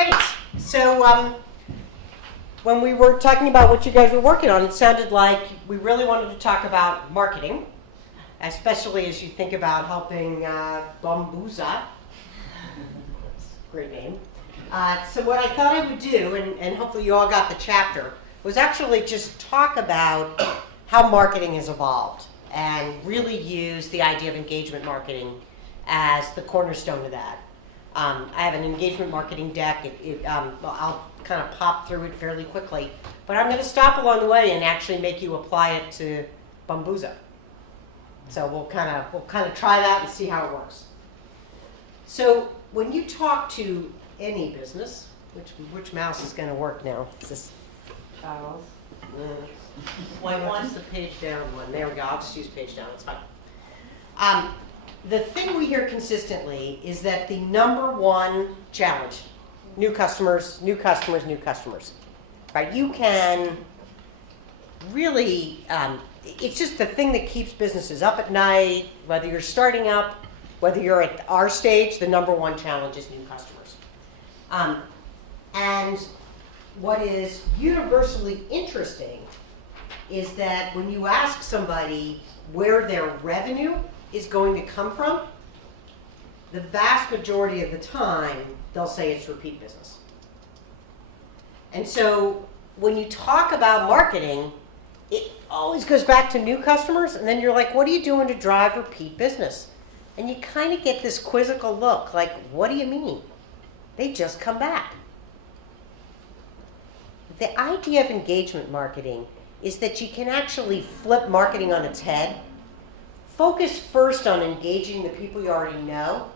Great. So when we were talking about what you guys were working on, it sounded like we really wanted to talk about marketing, especially as you think about helping Bambuza. Great name. So what I thought I would do, and hopefully you all got the chapter, was actually just talk about how marketing has evolved and really use the idea of engagement marketing as the cornerstone of that. I have an engagement marketing deck. I'll kind of pop through it fairly quickly, but I'm going to stop along the way and actually make you apply it to Bambuza. So we'll kind of try that and see how it works. So when you talk to any business, which mouse is going to work now? Is this white one? Just the page down one. There we go. I'll just use page down. It's fine. The thing we hear consistently is that the number one challenge, new customers, new customers, new customers, right? You can really, it's just the thing that keeps businesses up at night, whether you're starting up, whether you're at our stage, the number one challenge is new customers. And what is universally interesting is that when you ask somebody where their revenue is going to come from, the vast majority of the time, they'll say it's repeat business. And so when you talk about marketing, it always goes back to new customers, and then you're like, what are you doing to drive repeat business? And you kind of get this quizzical look, like, what do you mean? They just come back. The idea of engagement marketing is that you can actually flip marketing on its head. Focus first on engaging the people you already know,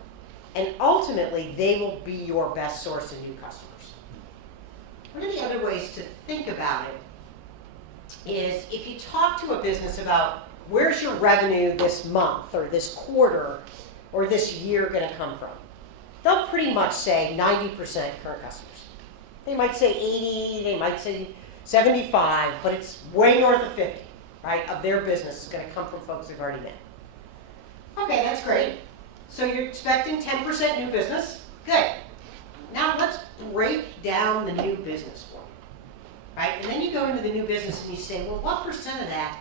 and ultimately they will be your best source of new customers. One of the other ways to think about it is if you talk to a business about where's your revenue this month or this quarter or this year going to come from, they'll pretty much say 90% current customers. They might say 80, they might say 75, but it's way north of 50, right, of their business is going to come from folks they've already met. Okay, that's great. So you're expecting 10% new business. Good. Now let's break down the new business for you, right? And then you go into the new business and you say, well, what percent of that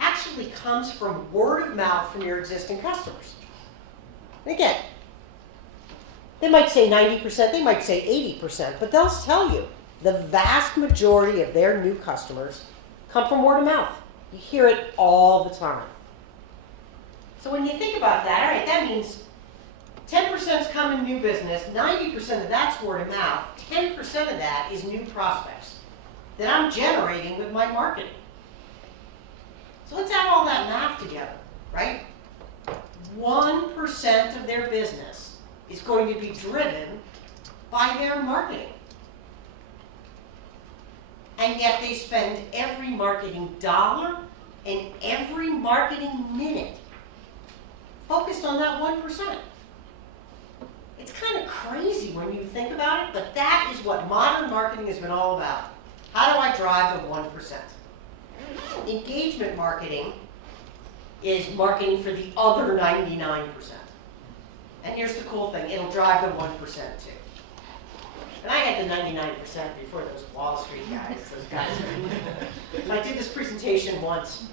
actually comes from word of mouth from your existing customers? And again, they might say 90%, they might say 80%, but they'll tell you the vast majority of their new customers come from word of mouth. You hear it all the time. So when you think about that, all right, that means 10% is coming new business, 90% of that's word of mouth, 10% of that is new prospects that I'm generating with my marketing. So let's add all that math together, right? 1% of their business is going to be driven by their marketing. And yet they spend every marketing dollar and every marketing minute focused on that 1%. It's kind of crazy when you think about it, but that is what modern marketing has been all about. How do I drive the 1%? Engagement marketing is marketing for the other 99%. And here's the cool thing, it'll drive the 1% too. And I had the 99% before those Wall Street guys, those guys. I did this presentation once,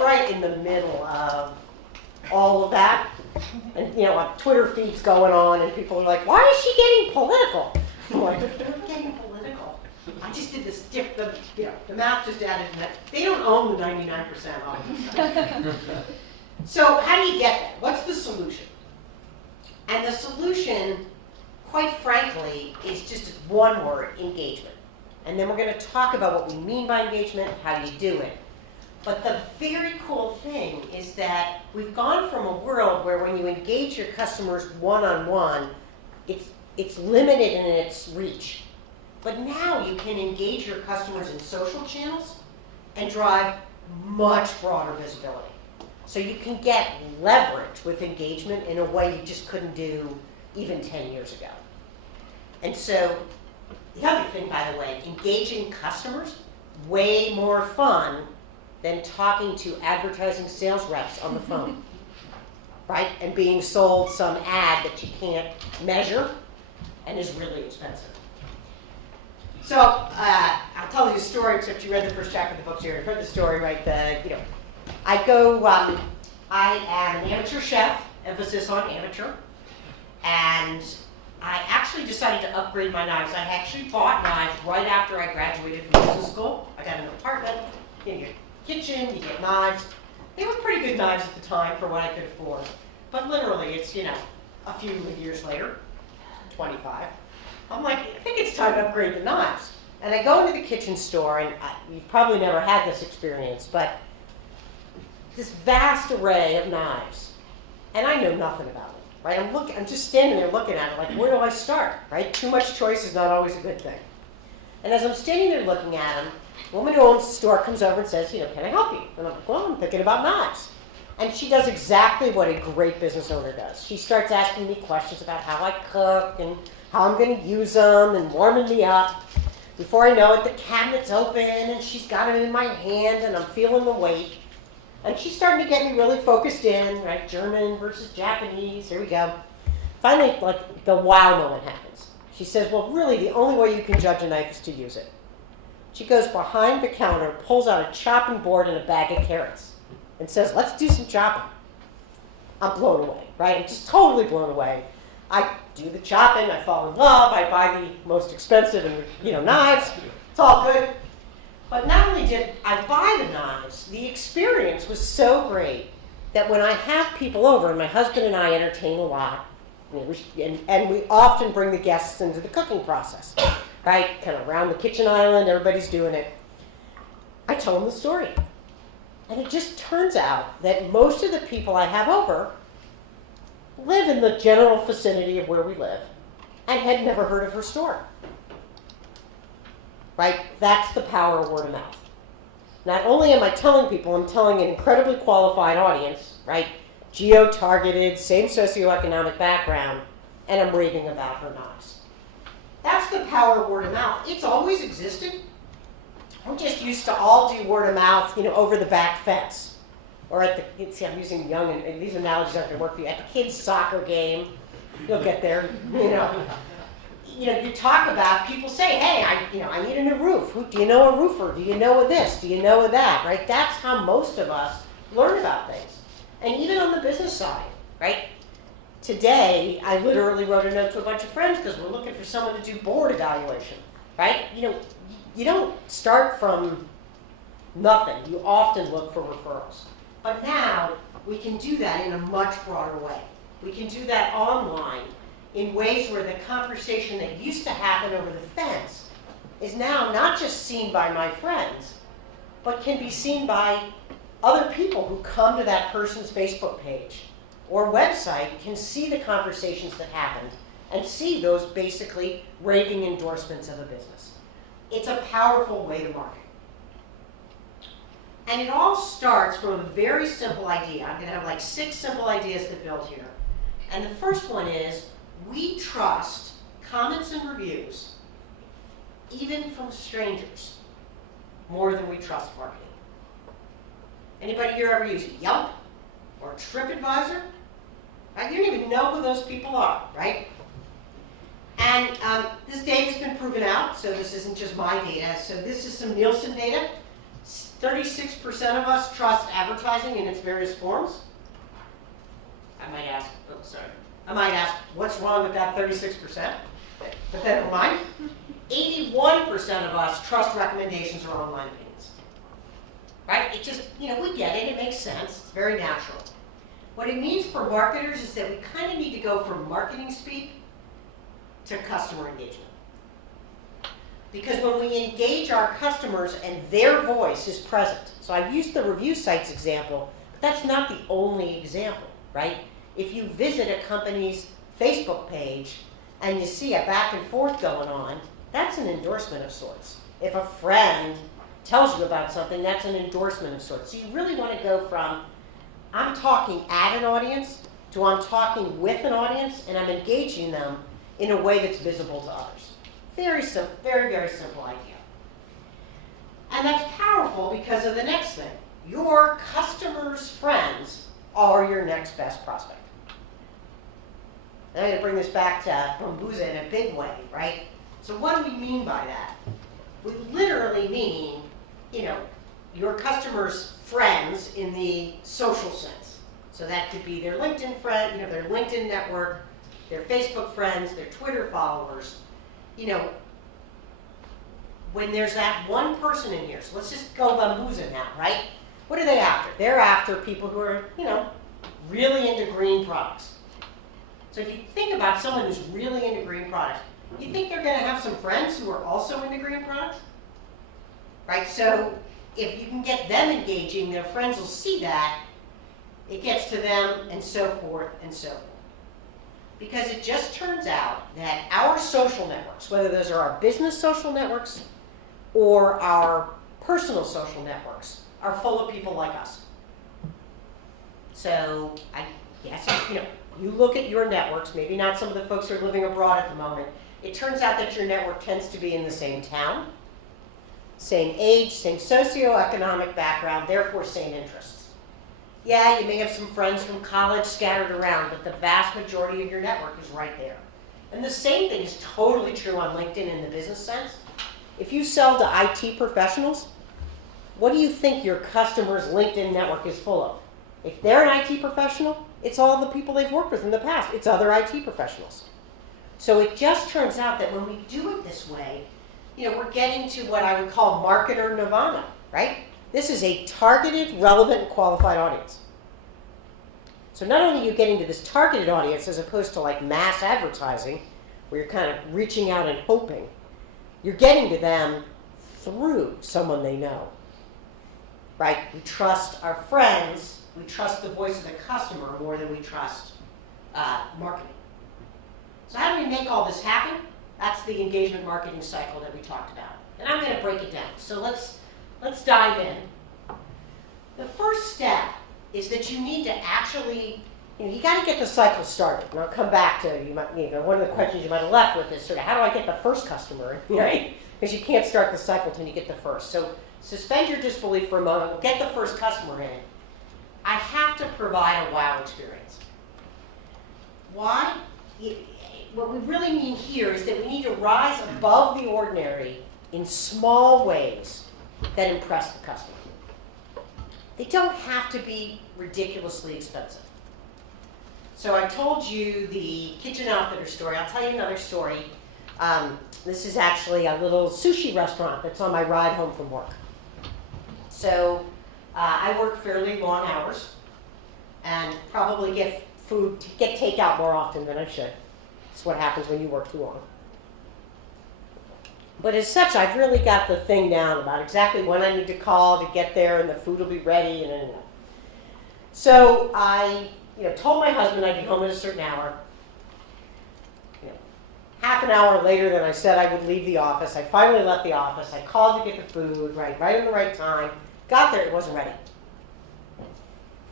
right in the middle of all of that. And Twitter feeds going on and people are like, why is she getting political? I'm like, they're getting political. I just did this the math just added that. They don't own the 99% obviously. So how do you get that? What's the solution? And the solution, quite frankly, is just one word, engagement. And then we're going to talk about what we mean by engagement, how you do it. But the very cool thing is that we've gone from a world where when you engage your customers one-on-one, it's limited in its reach. But now you can engage your customers in social channels and drive much broader visibility. So you can get leverage with engagement in a way you just couldn't do even 10 years ago. And so the other thing, by the way, engaging customers, way more fun than talking to advertising sales reps on the phone, right? And being sold some ad that you can't measure and is really expensive. So I'll tell you a story, except you read the first chapter of the book, so you heard the story, right? I go, I am an amateur chef, emphasis on amateur, and I actually decided to upgrade my knives. I actually bought knives right after I graduated from business school. I got an apartment, in your kitchen, you get knives. They were pretty good knives at the time for what I could afford. But literally, it's, a few years later, 25, I'm like, I think it's time to upgrade the knives. And I go into the kitchen store, and you've probably never had this experience, but this vast array of knives, and I know nothing about them, right? I'm just standing there looking at it, like, where do I start, right? Too much choice is not always a good thing. And as I'm standing there looking at them, a woman who owns the store comes over and says, can I help you? And I'm like, well, I'm thinking about knives. And she does exactly what a great business owner does. She starts asking me questions about how I cook and how I'm going to use them and warming me up. Before I know it, the cabinet's open and she's got it in my hand and I'm feeling the weight. And she's starting to get me really focused in, right? German versus Japanese, here we go. Finally, like, the wow moment happens. She says, well, really, the only way you can judge a knife is to use it. She goes behind the counter, pulls out a chopping board and a bag of carrots, and says, let's do some chopping. I'm blown away, right? I'm just totally blown away. I do the chopping, I fall in love, I buy the most expensive and, knives. It's all good. But not only did I buy the knives, the experience was so great that when I have people over, and my husband and I entertain a lot, and we often bring the guests into the cooking process, right? Kind of around the kitchen island, everybody's doing it. I tell them the story. And it just turns out that most of the people I have over live in the general vicinity of where we live and had never heard of her store. Right? That's the power of word of mouth. Not only am I telling people, I'm telling an incredibly qualified audience, right? Geo-targeted, same socioeconomic background, and I'm raving about her knives. That's the power of word of mouth. It's always existed. I'm just used to all do word of mouth, over the back fence. Or at the, see, I'm using young, and these analogies aren't going to work for you. At the kids' soccer game, you'll get there, you talk about, people say, hey, I need a new roof. Do you know a roofer? Do you know of this? Do you know of that, right? That's how most of us learn about things. And even on the business side, right? Today, I literally wrote a note to a bunch of friends because we're looking for someone to do board evaluation, right? You don't start from nothing. You often look for referrals. But now, we can do that in a much broader way. We can do that online in ways where the conversation that used to happen over the fence is now not just seen by my friends, but can be seen by other people who come to that person's Facebook page or website, can see the conversations that happened and see those basically raving endorsements of a business. It's a powerful way to market. And it all starts from a very simple idea. I'm going to have like 6 simple ideas to build here. And the first one is, we trust comments and reviews, even from strangers, more than we trust marketing. Anybody here ever use Yelp or TripAdvisor? Right? You don't even know who those people are, right? And this data has been proven out, so this isn't just my data. So this is some Nielsen data. 36% of us trust advertising in its various forms. I might ask, what's wrong with that 36%? But then never mind. 81% of us trust recommendations or online opinions. Right? It just, we get it, it makes sense, it's very natural. What it means for marketers is that we kind of need to go from marketing speak to customer engagement. Because when we engage our customers and their voice is present, so I've used the review sites example, but that's not the only example, right? If you visit a company's Facebook page and you see a back and forth going on, that's an endorsement of sorts. If a friend tells you about something, that's an endorsement of sorts. So you really want to go from, I'm talking at an audience, to I'm talking with an audience, and I'm engaging them in a way that's visible to others. Very simple, very, very simple idea. And that's powerful because of the next thing. Your customers' friends are your next best prospect. And I'm going to bring this back to Bambuza in a big way, right? So what do we mean by that? We literally mean, your customers' friends in the social sense. So that could be their LinkedIn friend, their LinkedIn network, their Facebook friends, their Twitter followers. When there's that one person in here, so let's just go bamboozle now, right? What are they after? They're after people who are, really into green products. So if you think about someone who's really into green products, you think they're going to have some friends who are also into green products? Right? So if you can get them engaging, their friends will see that, it gets to them, and so forth and so forth. Because it just turns out that our social networks, whether those are our business social networks or our personal social networks, are full of people like us. So I guess, you look at your networks, maybe not some of the folks who are living abroad at the moment, it turns out that your network tends to be in the same town, same age, same socioeconomic background, therefore same interests. Yeah, you may have some friends from college scattered around, but the vast majority of your network is right there. And the same thing is totally true on LinkedIn in the business sense. If you sell to IT professionals, what do you think your customer's LinkedIn network is full of? If they're an IT professional, it's all the people they've worked with in the past. It's other IT professionals. So it just turns out that when we do it this way, we're getting to what I would call marketer nirvana, right? This is a targeted, relevant, and qualified audience. So not only are you getting to this targeted audience as opposed to like mass advertising, where you're kind of reaching out and hoping, you're getting to them through someone they know, right? We trust our friends, we trust the voice of the customer more than we trust marketing. So how do we make all this happen? That's the engagement marketing cycle that we talked about. And I'm going to break it down. So let's dive in. The first step is that you need to actually, you got to get the cycle started. And I'll come back to, one of the questions you might have left with is sort of, how do I get the first customer, right? Because you can't start the cycle until you get the first. So suspend your disbelief for a moment, get the first customer in. I have to provide a wow experience. Why? What we really mean here is that we need to rise above the ordinary in small ways that impress the customer. They don't have to be ridiculously expensive. So I told you the Kitchen Outfitter story. I'll tell you another story. This is actually a little sushi restaurant that's on my ride home from work. So I work fairly long hours and probably get takeout more often than I should. That's what happens when you work too long. But as such, I've really got the thing down about exactly when I need to call to get there and the food will be ready. So I told my husband I'd be home at a certain hour. Half an hour later than I said I would leave the office. I finally left the office. I called to get the food, right in the right time. Got there, it wasn't ready.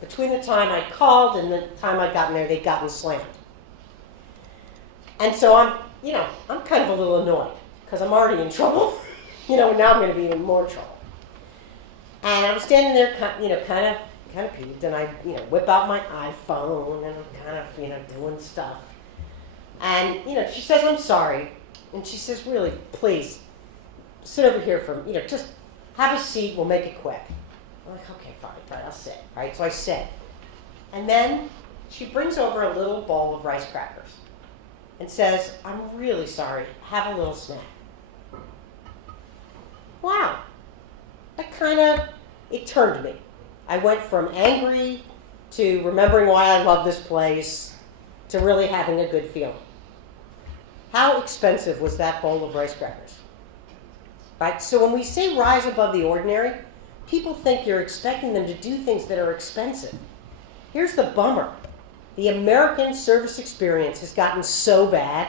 Between the time I called and the time I'd gotten there, they'd gotten slammed. And so I'm kind of a little annoyed because I'm already in trouble, and now I'm going to be in more trouble. And I'm standing there, kind of peeved, and I, whip out my iPhone and I'm kind of, doing stuff. And, she says, I'm sorry. And she says, really, please, sit over here just have a seat, we'll make it quick. I'm like, okay, fine, I'll sit, right? So I sit. And then she brings over a little bowl of rice crackers and says, I'm really sorry, have a little snack. Wow. It turned me. I went from angry to remembering why I love this place to really having a good feeling. How expensive was that bowl of rice crackers? Right? So when we say rise above the ordinary, people think you're expecting them to do things that are expensive. Here's the bummer. The American service experience has gotten so bad,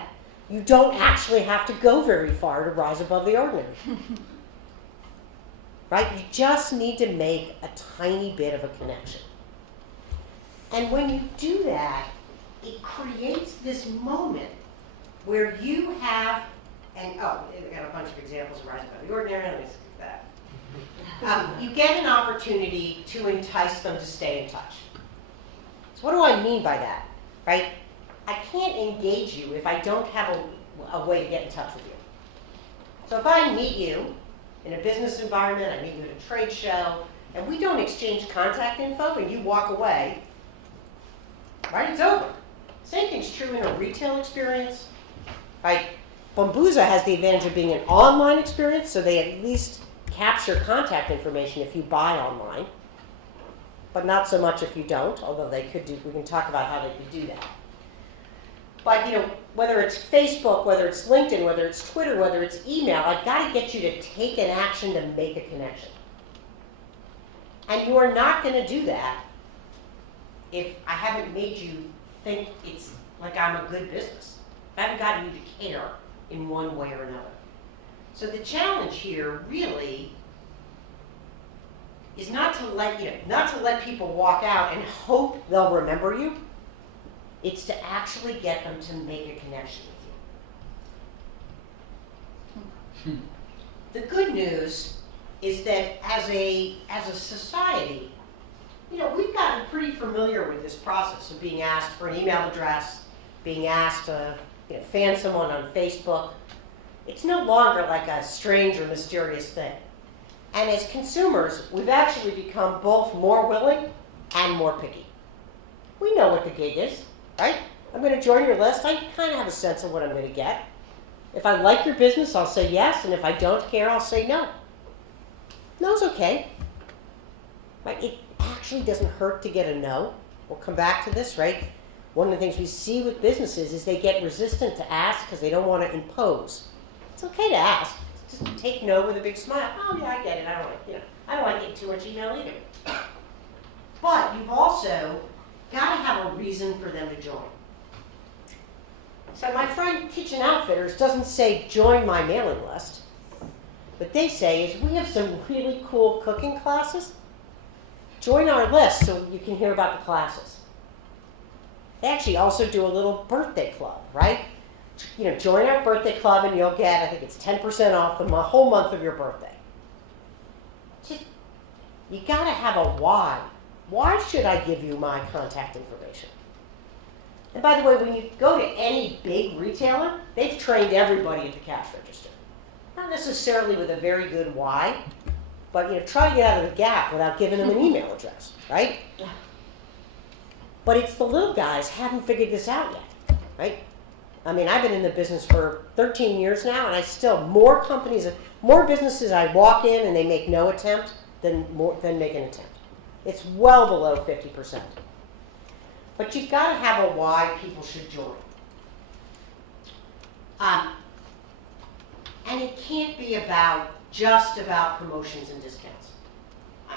you don't actually have to go very far to rise above the ordinary. Right? You just need to make a tiny bit of a connection. And when you do that, it creates this moment where you have, I got a bunch of examples of rise above the ordinary, let me skip that. You get an opportunity to entice them to stay in touch. So what do I mean by that, right? I can't engage you if I don't have a way to get in touch with you. So if I meet you in a business environment, I meet you at a trade show, and we don't exchange contact info and you walk away, right, it's over. Same thing's true in a retail experience, right? Bambuza has the advantage of being an online experience, so they at least capture contact information if you buy online, but not so much if you don't, although they could do, we can talk about how they could do that. But whether it's Facebook, whether it's LinkedIn, whether it's Twitter, whether it's email, I've got to get you to take an action to make a connection. And you are not going to do that if I haven't made you think it's like I'm a good business. If I haven't gotten you to care in one way or another. So the challenge here really is not to let people walk out and hope they'll remember you. It's to actually get them to make a connection with you. The good news is that as a society, we've gotten pretty familiar with this process of being asked for an email address, being asked to fan someone on Facebook. It's no longer like a strange or mysterious thing. And as consumers, we've actually become both more willing and more picky. We know what the gig is, right? I'm going to join your list. I kind of have a sense of what I'm going to get. If I like your business, I'll say yes, and if I don't care, I'll say no. No's okay. Right? It actually doesn't hurt to get a no. We'll come back to this, right? One of the things we see with businesses is they get resistant to ask because they don't want to impose. It's okay to ask. Just take no with a big smile. Oh yeah, I get it. I don't like getting too much email either. But you've also got to have a reason for them to join. So my friend Kitchen Outfitters doesn't say join my mailing list. What they say is we have some really cool cooking classes. Join our list so you can hear about the classes. They actually also do a little birthday club, right? Join our birthday club and you'll get, I think it's 10% off the whole month of your birthday. You gotta have a why. Why should I give you my contact information? And by the way, when you go to any big retailer, they've trained everybody at the cash register. Not necessarily with a very good why, but try to get out of the gap without giving them an email address, right? But it's the little guys haven't figured this out yet, right? I mean, I've been in the business for 13 years now, and I still, more businesses I walk in and they make no attempt than make an attempt. It's well below 50%. But you've got to have a why people should join. And it can't be just about promotions and discounts.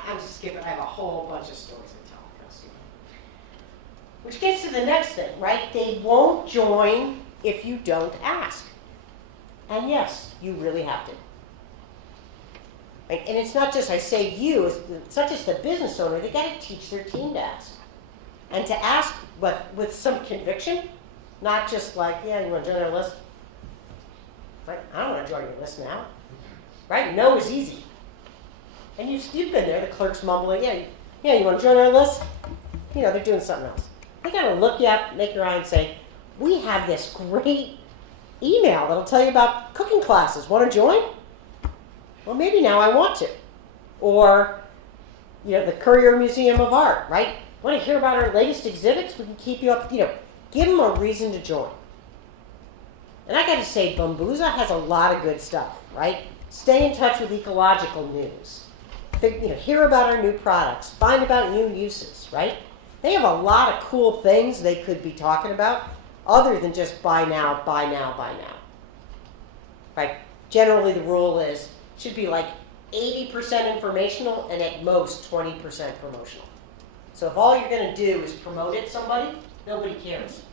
I'm just skipping, I have a whole bunch of stories to tell. Which gets to the next thing, right? They won't join if you don't ask. And yes, you really have to. Right? And it's not just, I say you, it's not just the business owner, they got to teach their team to ask. And to ask with some conviction, not just like, yeah, you want to join our list? Right? I don't want to join your list now. Right? No is easy. And you've been there, the clerk's mumbling, yeah, you want to join our list? They're doing something else. They got to look you up, make your eye and say, we have this great email that'll tell you about cooking classes. Want to join? Well, maybe now I want to. Or, the Currier Museum of Art, right? Want to hear about our latest exhibits? We can keep you up, give them a reason to join. And I got to say, Bambuza has a lot of good stuff, right? Stay in touch with ecological news. Hear about our new products. Find about new uses, right? They have a lot of cool things they could be talking about other than just buy now, buy now, buy now. Right? Generally, the rule is should be like 80% informational and at most 20% promotional. So if all you're going to do is promote it to somebody, nobody cares.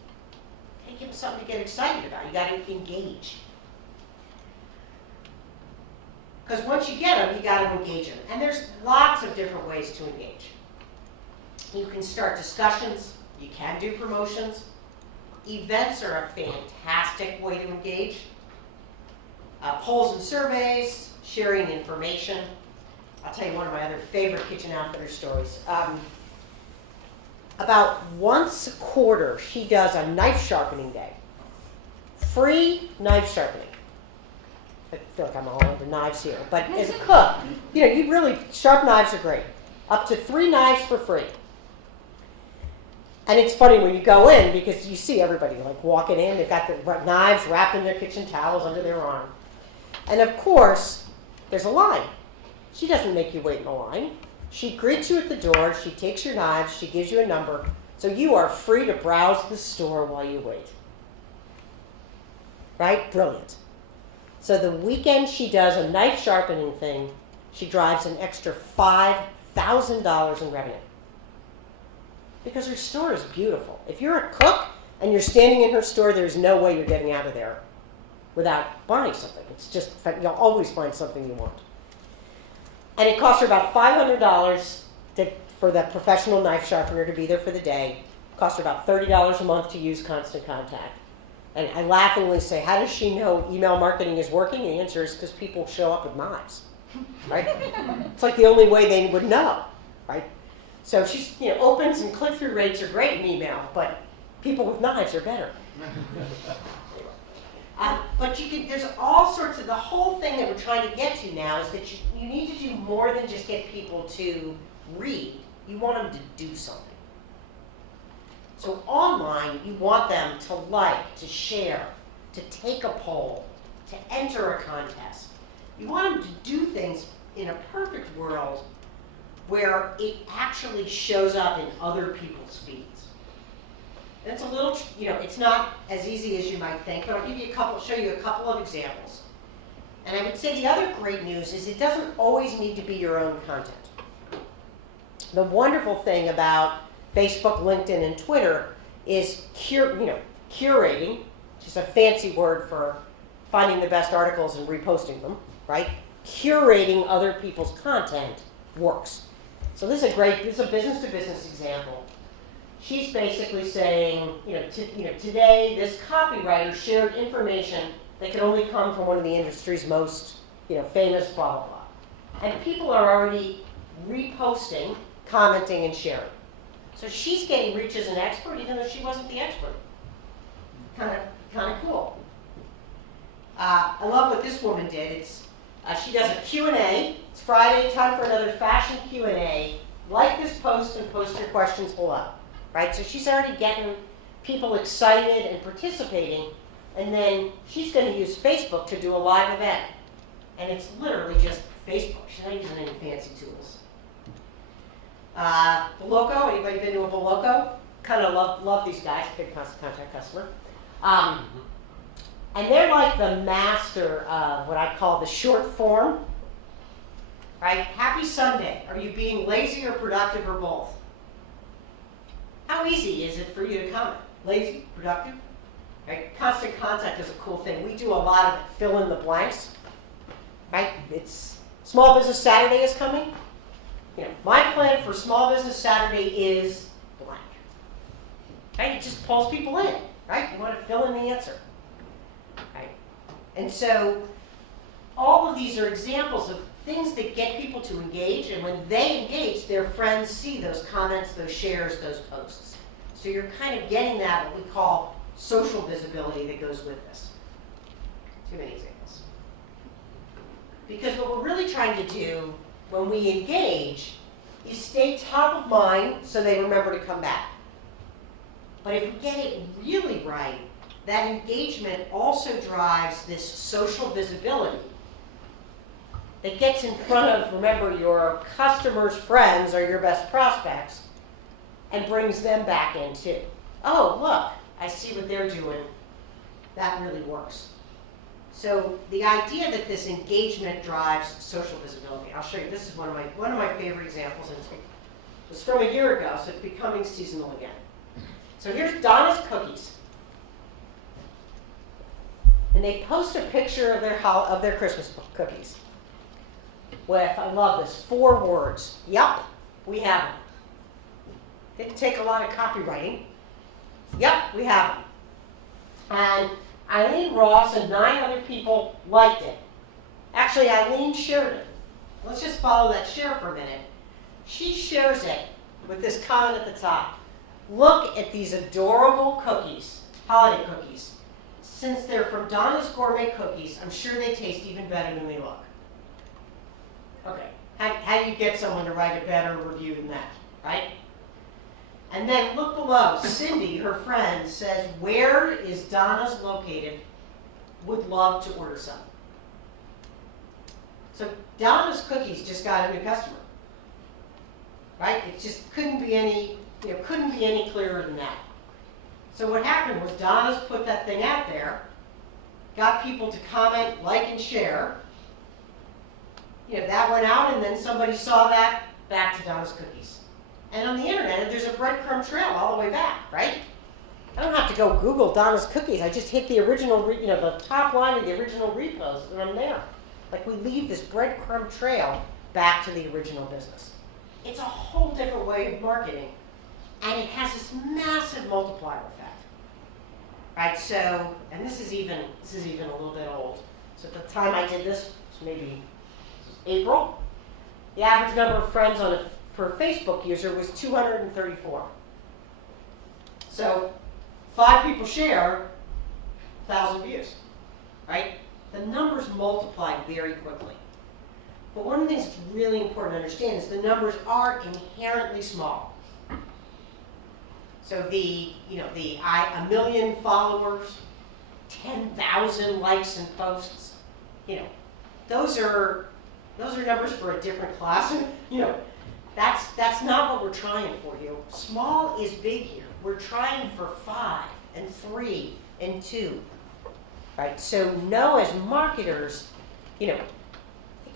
You give them something to get excited about. You got to engage. Because once you get them, you got to engage them. And there's lots of different ways to engage. You can start discussions. You can do promotions. Events are a fantastic way to engage. Polls and surveys, sharing information. I'll tell you one of my other favorite Kitchen Outfitter stories. About once a quarter, she does a knife sharpening day. Free knife sharpening. I feel like I'm all into knives here, but as a cook, you really, sharp knives are great. Up to 3 knives for free. And it's funny when you go in because you see everybody like walking in, they've got the knives wrapped in their kitchen towels under their arm. And of course, there's a line. She doesn't make you wait in a line. She greets you at the door, she takes your knives, she gives you a number, so you are free to browse the store while you wait. Right? Brilliant. So the weekend she does a knife sharpening thing, she drives an extra $5,000 in revenue. Because her store is beautiful. If you're a cook and you're standing in her store, there's no way you're getting out of there without buying something. It's just, you'll always find something you want. And it costs her about $500 for the professional knife sharpener to be there for the day. It costs her about $30 a month to use Constant Contact. And I laughingly say, how does she know email marketing is working? And the answer is because people show up with knives, right? It's like the only way they would know, right? So she's, opens and click-through rates are great in email, but people with knives are better. But there's all sorts of, the whole thing that we're trying to get to now is that you need to do more than just get people to read. You want them to do something. So online, you want them to like, to share, to take a poll, to enter a contest. You want them to do things in a perfect world where it actually shows up in other people's feeds. And it's a little, it's not as easy as you might think, but I'll show you a couple of examples. And I would say the other great news is it doesn't always need to be your own content. The wonderful thing about Facebook, LinkedIn, and Twitter is curating, which is a fancy word for finding the best articles and reposting them, right? Curating other people's content works. So this is a business-to-business example. She's basically saying, today this copywriter shared information that could only come from one of the industry's most, famous blah, blah, blah. And people are already reposting, commenting, and sharing. So she's getting reach as an expert, even though she wasn't the expert. Kind of cool. I love what this woman did. She does a Q&A. It's Friday, time for another fashion Q&A. Like this post and post your questions below. Right? So she's already getting people excited and participating, and then she's going to use Facebook to do a live event. And it's literally just Facebook. She's not using any fancy tools. Boloco, anybody been to a Boloco? Kind of love these guys, big Constant Contact customer. And they're like the master of what I call the short form. Right? Happy Sunday. Are you being lazy or productive or both? How easy is it for you to comment? Lazy, productive? Right? Constant Contact is a cool thing. We do a lot of fill in the blanks. Right? It's Small Business Saturday is coming. My plan for Small Business Saturday is blank. Right? It just pulls people in. Right? You want to fill in the answer. Right? And so all of these are examples of things that get people to engage, and when they engage, their friends see those comments, those shares, those posts. So you're kind of getting that, what we call social visibility that goes with this. Too many examples. Because what we're really trying to do when we engage is stay top of mind so they remember to come back. But if we get it really right, that engagement also drives this social visibility that gets in front of, remember, your customers' friends are your best prospects, and brings them back in too. Oh, look, I see what they're doing. That really works. So the idea that this engagement drives social visibility, I'll show you. This is one of my favorite examples, and it was from a year ago, so it's becoming seasonal again. So here's Donna's Cookies. And they post a picture of their Christmas cookies with, I love this, 4 words. Yup, we have them. Didn't take a lot of copywriting. Yup, we have them. And Eileen Ross and 9 other people liked it. Actually, Eileen shared it. Let's just follow that share for a minute. She shares it with this comment at the top. Look at these adorable cookies, holiday cookies. since they're from Donna's Gourmet Cookies, I'm sure they taste even better than they look. Okay, how do you get someone to write a better review than that, right? And then look below, Cindy, her friend, says, where is Donna's located? Would love to order some. So Donna's Cookies just got a new customer, right? It just couldn't be any clearer than that. So what happened was Donna's put that thing out there, got people to comment, like, and share. That went out, and then somebody saw that, back to Donna's Cookies. And on the internet, there's a breadcrumb trail all the way back, right? I don't have to go Google Donna's Cookies. I just hit the original, the top line of the original repost, and I'm there. Like, we leave this breadcrumb trail back to the original business. It's a whole different way of marketing, and it has this massive multiplier effect. Right, so, and this is even a little bit old. So at the time I did this, maybe April, the average number of friends per Facebook user was 234. So 5 people share, 1,000 views, right? The numbers multiply very quickly. But one of the things that's really important to understand is the numbers are inherently small. So a million followers, 10,000 likes and posts, those are numbers for a different class. That's not what we're trying for you. Small is big here. We're trying for 5 and 3 and 2, right? So as marketers, I think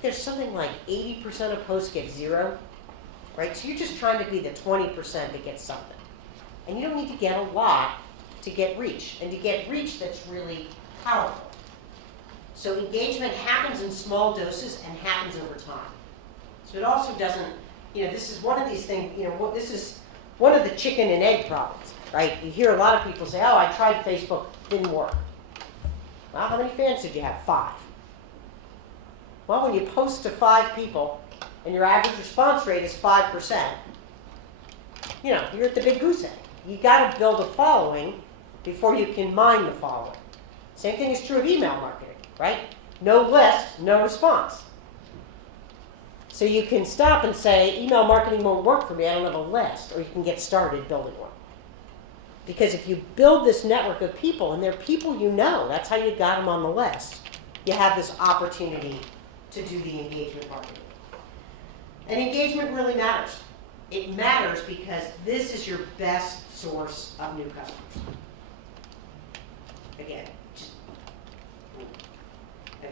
there's something like 80% of posts get 0, right? So you're just trying to be the 20% that gets something. And you don't need to get a lot to get reach. And to get reach, that's really powerful. So engagement happens in small doses and happens over time. So it also doesn't, this is one of these things, this is one of the chicken and egg problems, right? You hear a lot of people say, oh, I tried Facebook, didn't work. Well, how many fans did you have? 5. Well, when you post to 5 people and your average response rate is 5%, you're at the big goose egg. You got to build a following before you can mine the following. Same thing is true of email marketing, right? No list, no response. So you can stop and say, email marketing won't work for me, I don't have a list, or you can get started building one. Because if you build this network of people, and they're people that's how you got them on the list, you have this opportunity to do the engagement marketing. And engagement really matters. It matters because this is your best source of new customers. Again,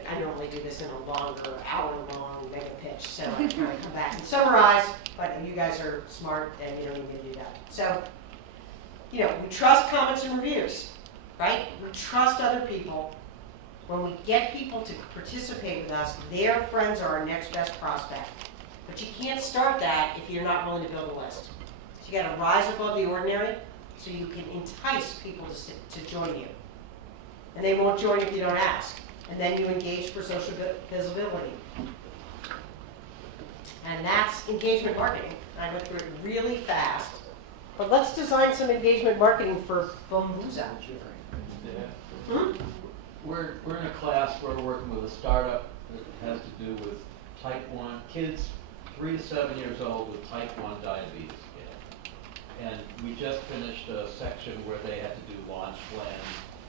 I normally do this in a longer, hour-long mega pitch, so I kind of come back and summarize, but you guys are smart and you don't need me to do that. So, we trust comments and reviews, right? We trust other people. When we get people to participate with us, their friends are our next best prospect. But you can't start that if you're not willing to build a list. So you got to rise above the ordinary so you can entice people to join you. And they won't join if you don't ask. And then you engage for social visibility. And that's engagement marketing. I went through it really fast. But let's design some engagement marketing for Bambuza. Yeah. We're in a class where we're working with a startup that has to do with type 1 kids 3 to 7 years old with type 1 diabetes. And we just finished a section where they had to do launch plans,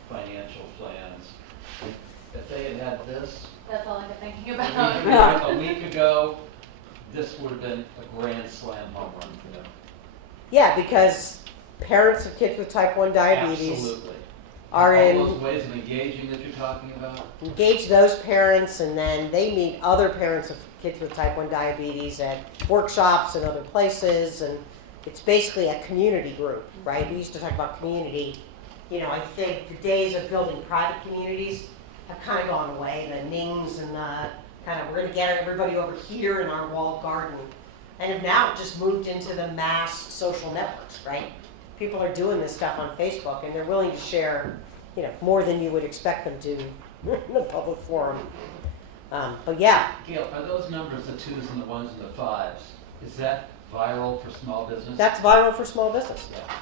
financial plans. If they had had this That's all I've been thinking about. a week ago, this would have been a grand slam home run for them. Yeah, because parents of kids with type 1 diabetes Absolutely. are All in, those ways of engaging that you're talking about. engage those parents, and then they meet other parents of kids with type 1 diabetes at workshops and other places, and it's basically a community group, right? We used to talk about community. I think the days of building private communities have kind of gone away, the Nings and the kind of, we're going to get everybody over here in our walled garden, and have now just moved into the mass social networks, right? People are doing this stuff on Facebook, and they're willing to share, more than you would expect them to in a public forum. But yeah, Gail, are those numbers, the 2s and the 1s and the 5s, is that viral for small business? that's viral for small business. Yeah.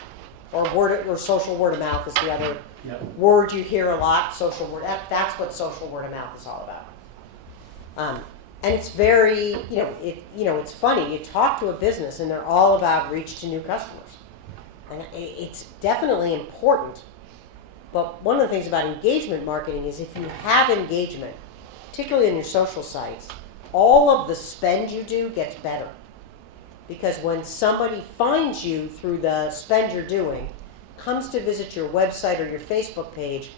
Or social word of mouth is the other Yep. Word you hear a lot, social word, that's what social word of mouth is all about. And it's very, it's funny, you talk to a business and they're all about reach to new customers. And it's definitely important. But one of the things about engagement marketing is if you have engagement, particularly in your social sites, all of the spend you do gets better. Because when somebody finds you through the spend you're doing, comes to visit your website or your Facebook page,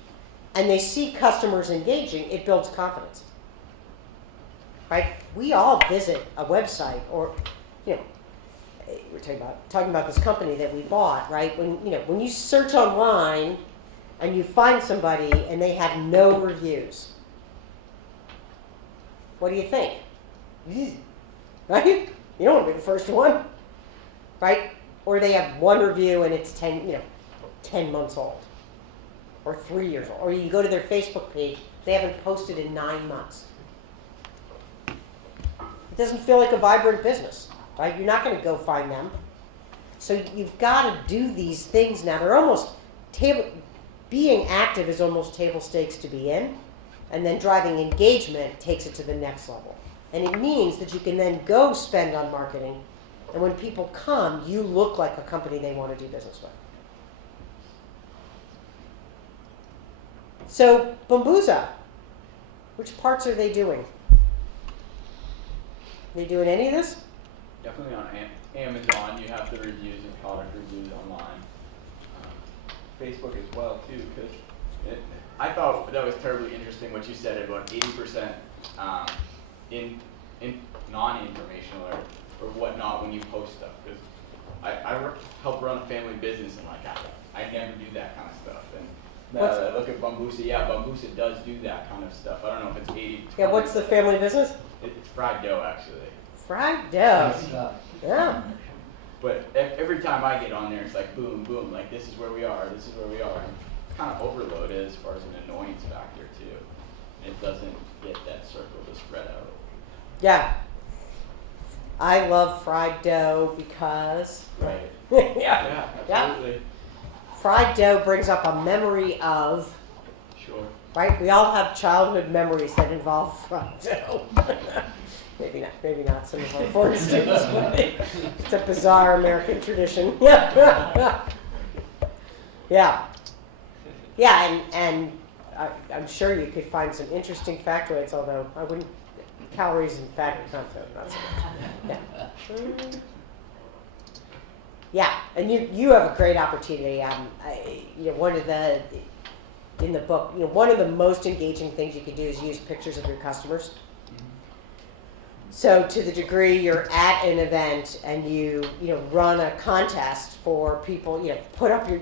and they see customers engaging, it builds confidence. Right? We all visit a website, or we're talking about this company that we bought, right? When you search online and you find somebody and they have no reviews, what do you think? Right? You don't want to be the first one, right? Or they have one review and it's 10 months old, or 3 years old. Or you go to their Facebook page, they haven't posted in 9 months. It doesn't feel like a vibrant business, right? You're not going to go find them. So you've got to do these things now. They're almost being active is almost table stakes to be in, and then driving engagement takes it to the next level. And it means that you can then go spend on marketing, and when people come, you look like a company they want to do business with. So, Bambuza, which parts are they doing? Are they doing any of this? Definitely on Amazon, you have the reviews and product reviews online. Facebook as well too, because I thought that was terribly interesting what you said about 80% in non-informational or whatnot when you post stuff. Because I help run a family business and I never do that kind of stuff. And now that I look at Bambuza, Bambuza does do that kind of stuff. I don't know if it's 80. Yeah, what's the family business? It's fried dough actually. Fried dough. Yeah. But every time I get on there, it's like boom, boom, like this is where we are, this is where we are. And it's kind of overloaded as far as an annoyance factor too. It doesn't get that circle to spread out. Yeah. I love fried dough because Right. yeah. Absolutely. Fried dough brings up a memory of, Sure. right? We all have childhood memories that involve fried dough. Maybe not some of our foreign students, but it's a bizarre American tradition. Yeah. And I'm sure you could find some interesting factoids, although I wouldn't, calories and fat content, not so much. Yeah, and you have a great opportunity. One of the, in the book, one of the most engaging things you can do is use pictures of your customers. So to the degree you're at an event and you run a contest for people, put up your,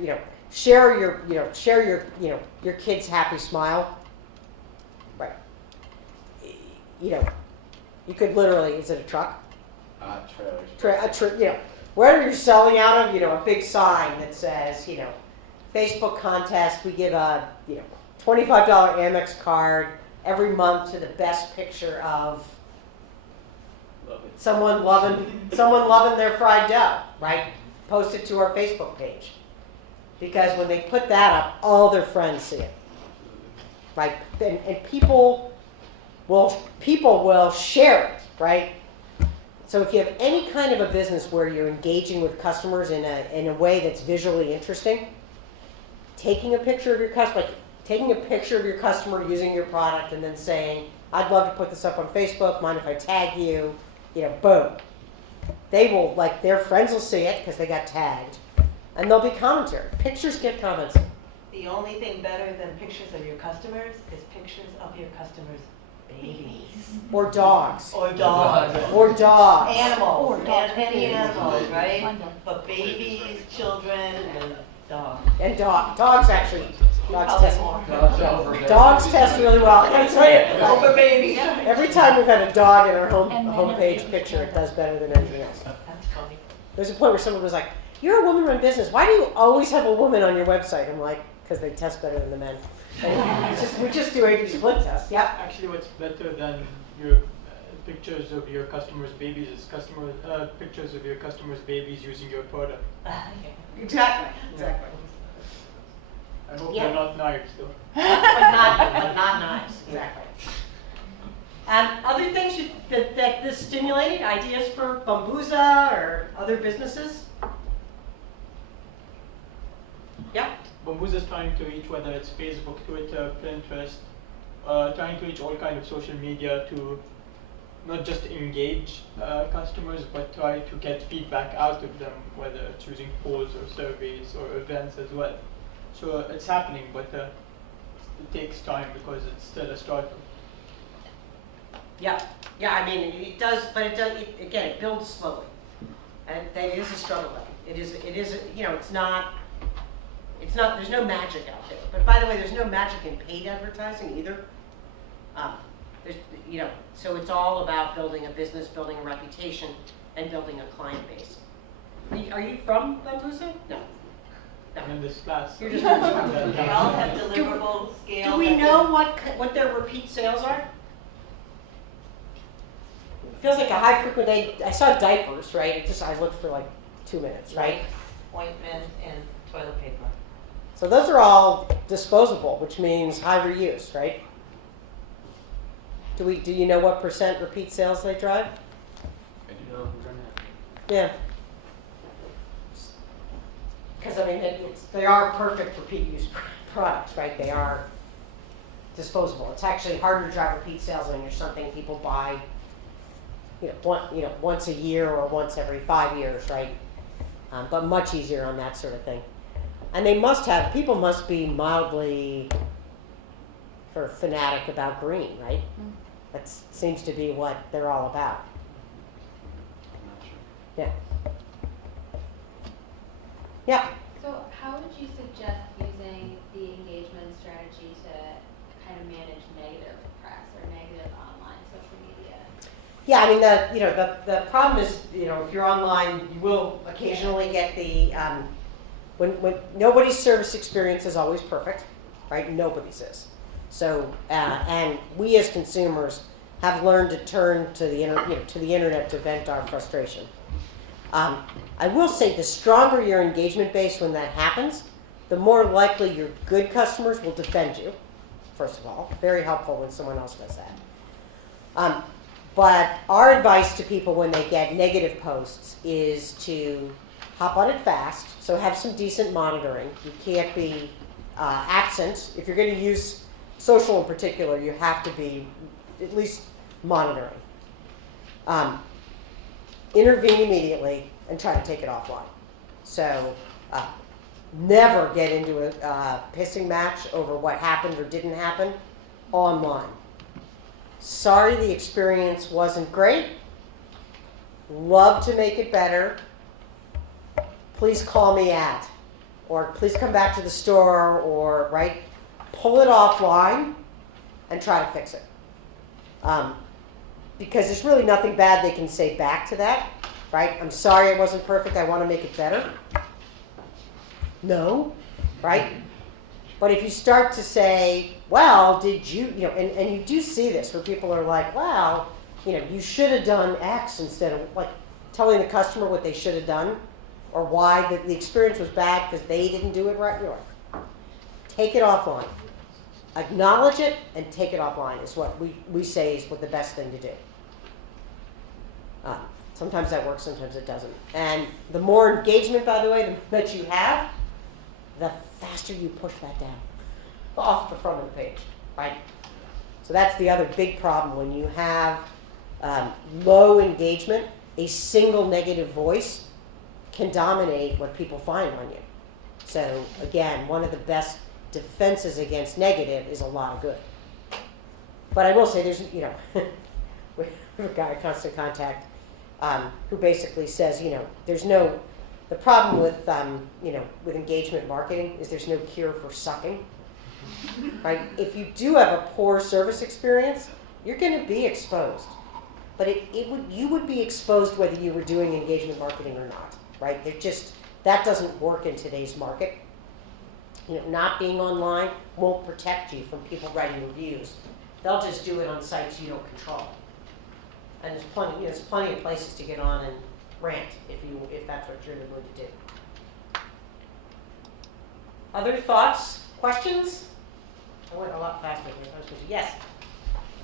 share your kid's happy smile. Right. You could literally, is it a truck? Trailers. Wherever you're selling out of, a big sign that says, Facebook contest, we give a, $25 Amex card every month to the best picture of Love it. someone loving their fried dough, right? Post it to our Facebook page. Because when they put that up, all their friends see it. Right? And people will share it, right? So if you have any kind of a business where you're engaging with customers in a way that's visually interesting, taking a picture of your customer using your product and then saying, I'd love to put this up on Facebook, mind if I tag you? Boom. They will, their friends will see it because they got tagged, and there'll be commentary. Pictures get comments. The only thing better than pictures of your customers is pictures of your customers' babies. Or dogs. Or dogs. Or dogs. Animals. Or dogs. Any animals, right? Bundle. But babies, children, and dogs. And dogs actually. Dogs Probably test. more. Dogs test really well. I gotta tell you. Oh, but babies. Every time we've had a dog in our And men homepage are- picture, it does better than anything else. That's funny. There's a point where someone was like, "You're a woman-run business. Why do you always have a woman on your website?" I'm like, "Because they test better than the men." And we just do a split test. Yeah. Actually, what's better than your pictures of your customers' babies is pictures of your customers' babies using your product. Exactly. I hope Yeah. they're not knives though. but not knives, exactly. Other things that this stimulated, ideas for Bambuza or other businesses? Yeah, Bambuza's trying to reach, whether it's Facebook, Twitter, Pinterest, trying to reach all kind of social media to not just engage customers, but try to get feedback out of them, whether it's using polls or surveys or events as well. So it's happening, but it takes time because it's still a startup. yeah, I mean, it does, but again, it builds slowly. And that is a struggle. It is, you know, it's not, there's no magic out there. But by the way, there's no magic in paid advertising either. There's, you know, so it's all about building a business, building a reputation, and building a client base. Are you from Bambuza? No. I'm in this class. You're just in this class. They all have deliverable scale. Do we know what their repeat sales are? It feels like a high frequent. I saw diapers, right? I looked for like 2 minutes, right? Ointment and toilet paper. So those are all disposable, which means high reuse, right? Do you know what % repeat sales they drive? Yeah. Because I mean, they are perfect repeat use products, right? They are disposable. It's actually harder to drive repeat sales when you're something people buy, once a year or once every 5 years, right? But much easier on that sort of thing. And people must be mildly sort of fanatic about green, right? That seems to be what they're all about. Yeah. Yeah. So how would you suggest using the engagement strategy to kind of manage negative press or negative online social media? Yeah, I mean, the problem is, if you're online, you will occasionally get the, when nobody's service experience is always perfect, right? Nobody's is. So, and we as consumers have learned to turn to the internet to vent our frustration. I will say the stronger your engagement base when that happens, the more likely your good customers will defend you, first of all. Very helpful when someone else does that. But our advice to people when they get negative posts is to hop on it fast, so have some decent monitoring. You can't be absent. If you're going to use social in particular, you have to be at least monitoring. Intervene immediately and try to take it offline. So never get into a pissing match over what happened or didn't happen online. Sorry the experience wasn't great. Love to make it better. Please call me at, or please come back to the store, or right, pull it offline and try to fix it. Because there's really nothing bad they can say back to that, right? I'm sorry it wasn't perfect, I want to make it better. No, right? But if you start to say, well, did you, and you do see this where people are like, wow, you should have done X, instead of like telling the customer what they should have done or why the experience was bad because they didn't do it right. You're like, take it offline. Acknowledge it and take it offline is what we say is what the best thing to do. Sometimes that works, sometimes it doesn't. And the more engagement, by the way, that you have, the faster you push that down off the front of the page, right? So that's the other big problem. When you have low engagement, a single negative voice can dominate what people find on you. So again, one of the best defenses against negative is a lot of good. But I will say there's, we have a guy at Constant Contact who basically says, the problem with, with engagement marketing is there's no cure for sucking, right? If you do have a poor service experience, you're going to be exposed. But you would be exposed whether you were doing engagement marketing or not, right? That doesn't work in today's market. Not being online won't protect you from people writing reviews. They'll just do it on sites you don't control. And there's plenty of places to get on and rant if that's what you're in the mood to do. Other thoughts Questions? I went a lot faster than I was going to. Yes?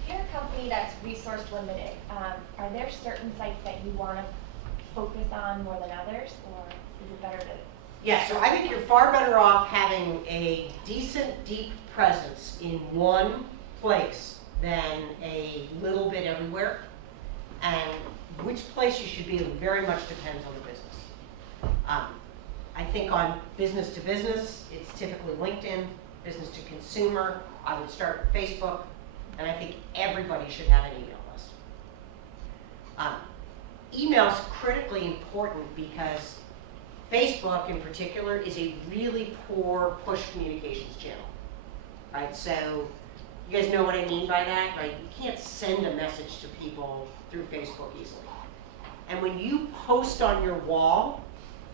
If you're a company that's resource limited, are there certain sites that you want to focus on more than others, or is it better to? Yeah, so I think you're far better off having a decent, deep presence in one place than a little bit everywhere. And which place you should be very much depends on the business. I think on business to business, it's typically LinkedIn. Business to consumer, I would start with Facebook. And I think everybody should have an email list. Email is critically important because Facebook in particular is a really poor push communications channel, right? So you guys know what I mean by that, right? You can't send a message to people through Facebook easily. And when you post on your wall,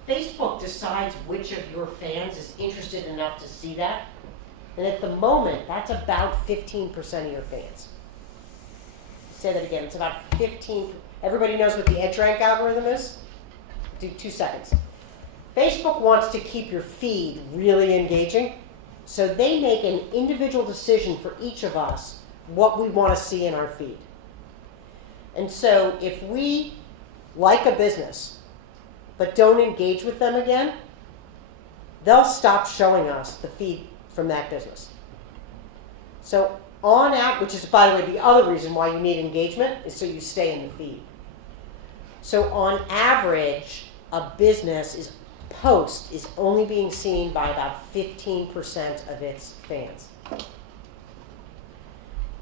Facebook decides which of your fans is interested enough to see that. And at the moment, that's about 15% of your fans. Say that again, it's about 15. Everybody knows what the EdgeRank algorithm is? Do 2 seconds. Facebook wants to keep your feed really engaging, so they make an individual decision for each of us what we want to see in our feed. And so if we like a business but don't engage with them again, they'll stop showing us the feed from that business. So on app, which is, by the way, the other reason why you need engagement is so you stay in the feed. So on average, a business post is only being seen by about 15% of its fans.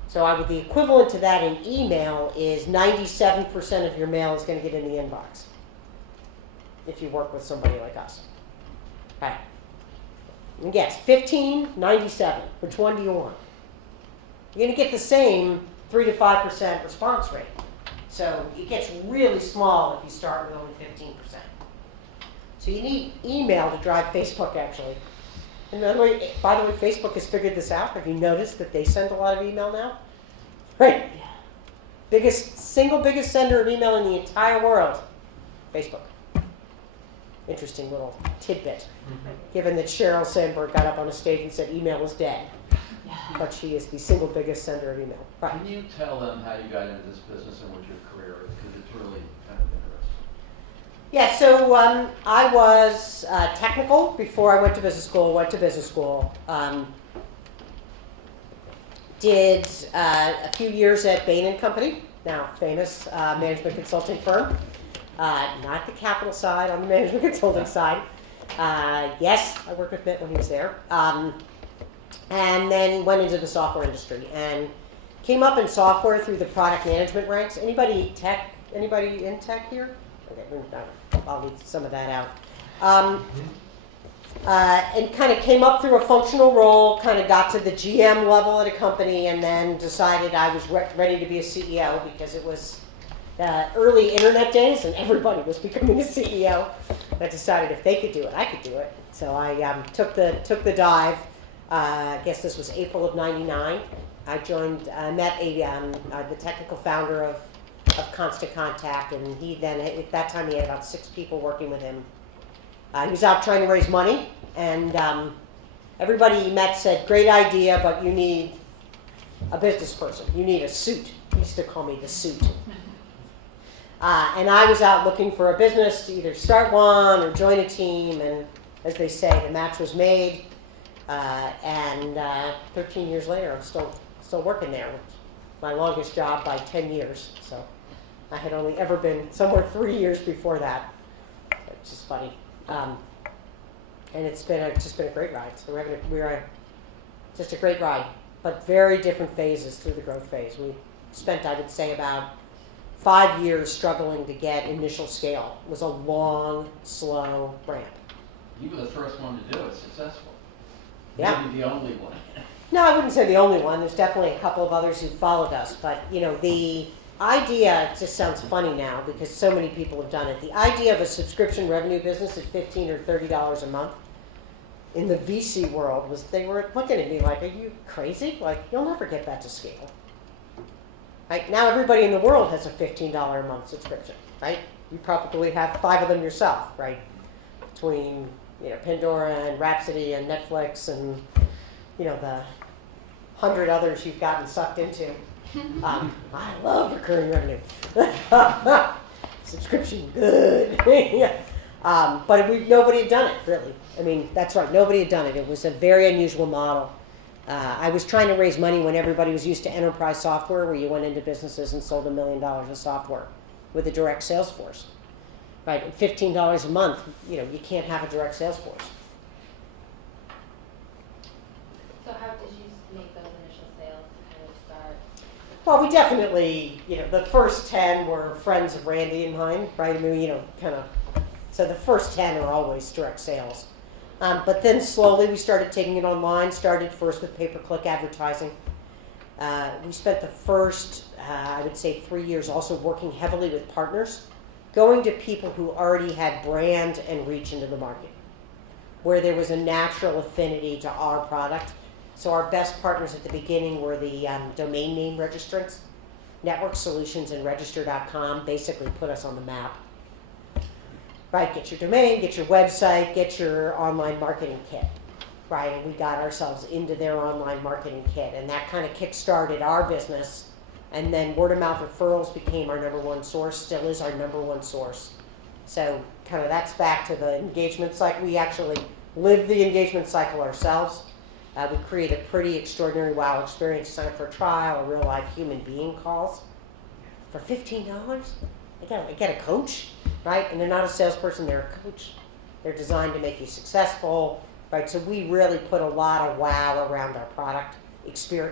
So the equivalent to that in email is 97% of your mail is going to get in the inbox if you work with somebody like us. All right. And guess, 15, 97. Which one do you want? You're going to get the same 3 to 5% response rate. So it gets really small if you start with only 15%. So you need email to drive Facebook, actually. And by the way, Facebook has figured this out. Have you noticed that they send a lot of email now? Right? Single biggest sender of email in the entire world, Facebook. Interesting little tidbit, given that Sheryl Sandberg got up on a stage and said email is dead. But she is the single biggest sender of email. Right. Can you tell them how you got into this business and what your career is? Because it's really kind of interesting. Yeah, so I was technical before I went to business school. Did a few years at Bain & Company, now famous management consulting firm. Not the capital side, on the management consulting side. Yes, I worked with Mitt when he was there. And then went into the software industry and came up in software through the product management ranks. Anybody in tech here? Okay, I'll leave some of that out. And kind of came up through a functional role, kind of got to the GM level at a company, and then decided I was ready to be a CEO because it was the early internet days and everybody was becoming a CEO. I decided if they could do it, I could do it. So I took the dive. I guess this was April of '99. I joined, met the technical founder of Constant Contact, and he then, at that time, he had about 6 people working with him. He was out trying to raise money, and everybody he met said, great idea, but you need a business person. You need a suit. He used to call me the suit. And I was out looking for a business to either start one or join a team, and as they say, the match was made. And 13 years later, I'm still working there. My longest job by 10 years. So I had only ever been somewhere 3 years before that. It's just funny. And it's just been a great ride. So we're just a great ride, but very different phases through the growth phase. We spent, I would say, about 5 years struggling to get initial scale. It was a long, slow ramp. You were the first one to do it successful. Yeah. Maybe the only one. No, I wouldn't say the only one. There's definitely a couple of others who followed us. But, the idea, it just sounds funny now because so many people have done it. The idea of a subscription revenue business at $15 or $30 a month in the VC world was, they were looking at me like, are you crazy? Like, you'll never get that to scale. Like, now everybody in the world has a $15 a month subscription, right? You probably have 5 of them yourself, right? Between Pandora and Rhapsody and Netflix and the 100 others you've gotten sucked into. I love recurring revenue. Subscription, good. But nobody had done it, really. I mean, that's right, nobody had done it. It was a very unusual model. I was trying to raise money when everybody was used to enterprise software, where you went into businesses and sold $1 million of software with a direct sales force. Right, at $15 a month, you can't have a direct sales force. So how did you make those initial sales to kind of start? Well, we definitely, the first 10 were friends of Randy and mine, right? I mean, so the first 10 are always direct sales. But then slowly we started taking it online, started first with pay-per-click advertising. We spent the first, I would say 3 years also working heavily with partners, going to people who already had brand and reach into the market, where there was a natural affinity to our product. So our best partners at the beginning were the domain name registrants. Network Solutions and Register.com basically put us on the map. Right, get your domain, get your website, get your online marketing kit. Right, and we got ourselves into their online marketing kit, and that kind of kick-started our business. And then word-of-mouth referrals became our number one source, still is our number one source. So kind of that's back to the engagement cycle. We actually live the engagement cycle ourselves. We create a pretty extraordinary wow experience. Sign up for a trial, a real life human being calls. For $15, I get a coach, right? And they're not a salesperson, they're a coach. They're designed to make you successful, right? So we really put a lot of wow around our product.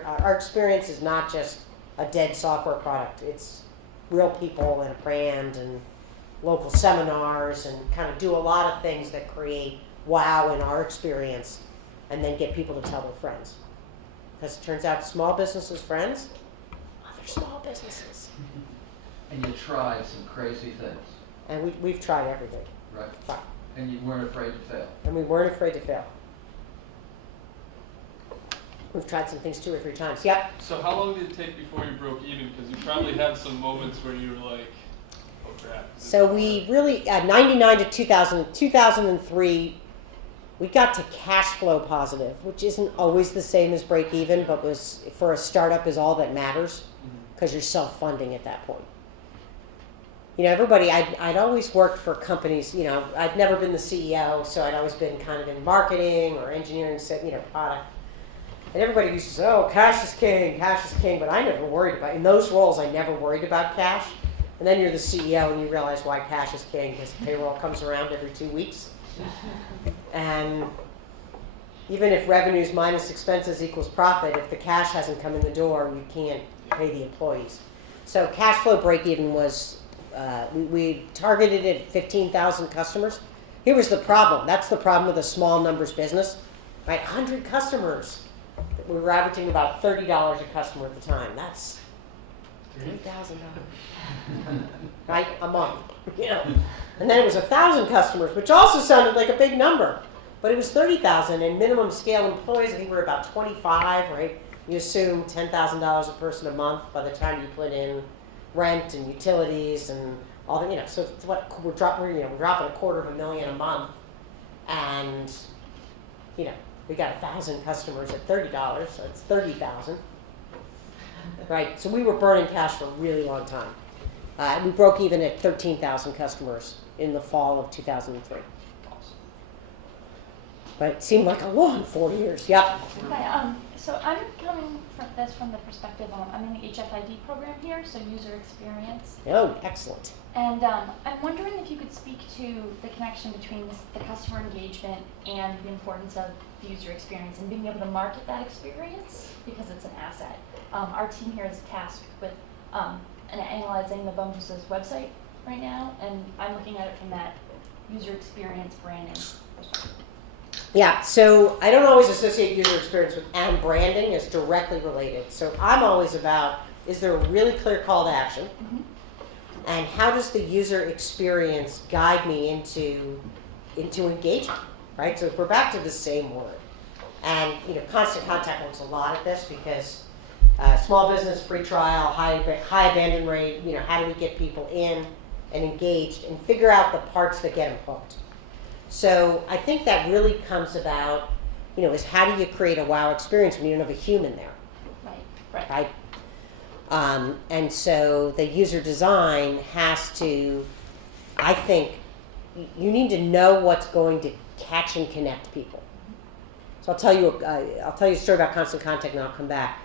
Our experience is not just a dead software product. It's real people and a brand and local seminars, and kind of do a lot of things that create wow in our experience, and then get people to tell their friends. Because it turns out small businesses' friends, other small businesses. And you tried some crazy things, And we've tried everything. right? Fine. And you weren't afraid to fail. And we weren't afraid to fail. We've tried some things 2 or 3 times. Yep. So how long did it take before you broke even? Because you probably had some moments where you were like, oh crap. So we really, 99 to 2000, 2003, we got to cash flow positive, which isn't always the same as break even, but was, for a startup, is all that matters, because you're self-funding at that point. Everybody, I'd always worked for companies, I'd never been the CEO, so I'd always been kind of in marketing or engineering, product. And everybody used to say, oh, cash is king, but I never worried about, in those roles, I never worried about cash. And then you're the CEO and you realize why cash is king, because payroll comes around every 2 weeks. And even if revenues minus expenses equals profit, if the cash hasn't come in the door, you can't pay the employees. So cash flow break even was, we targeted it at 15,000 customers. Here was the problem. That's the problem with a small numbers business, right? 100 customers. We were averaging about $30 a customer at the time. That's $3,000, right? A month, And then it was 1,000 customers, which also sounded like a big number, but it was 30,000, and minimum scale employees, I think we're about 25, right? You assume $10,000 a person a month by the time you put in rent and utilities and all the, so it's what we're dropping $250,000 a month, and we got 1,000 customers at $30, so it's 30,000. Right, so we were burning cash for a really long time. We broke even at 13,000 customers in the fall of 2003. But it seemed like a long 4 years. Yep. Hi, so I'm coming from the perspective, I'm in the HFID program here, so user experience. Oh, excellent. And I'm wondering if you could speak to the connection between the customer engagement and the importance of the user experience and being able to market that experience, because it's an asset. Our team here is tasked with analyzing the Bombus's website right now, and I'm looking at it from that user experience branding perspective. Yeah, so I don't always associate user experience with and branding as directly related. So I'm always about, is there a really clear call to action? Mm-hmm. And how does the user experience guide me into engagement, right? So we're back to the same word. And Constant Contact looks a lot at this, because small business, free trial, high abandon rate, how do we get people in and engaged and figure out the parts that get them hooked? So I think that really comes about, is how do you create a wow experience when you don't have a human there, Right. right? And so the user design has to, I think, you need to know what's going to catch and connect people. So I'll tell you a story about Constant Contact, and I'll come back.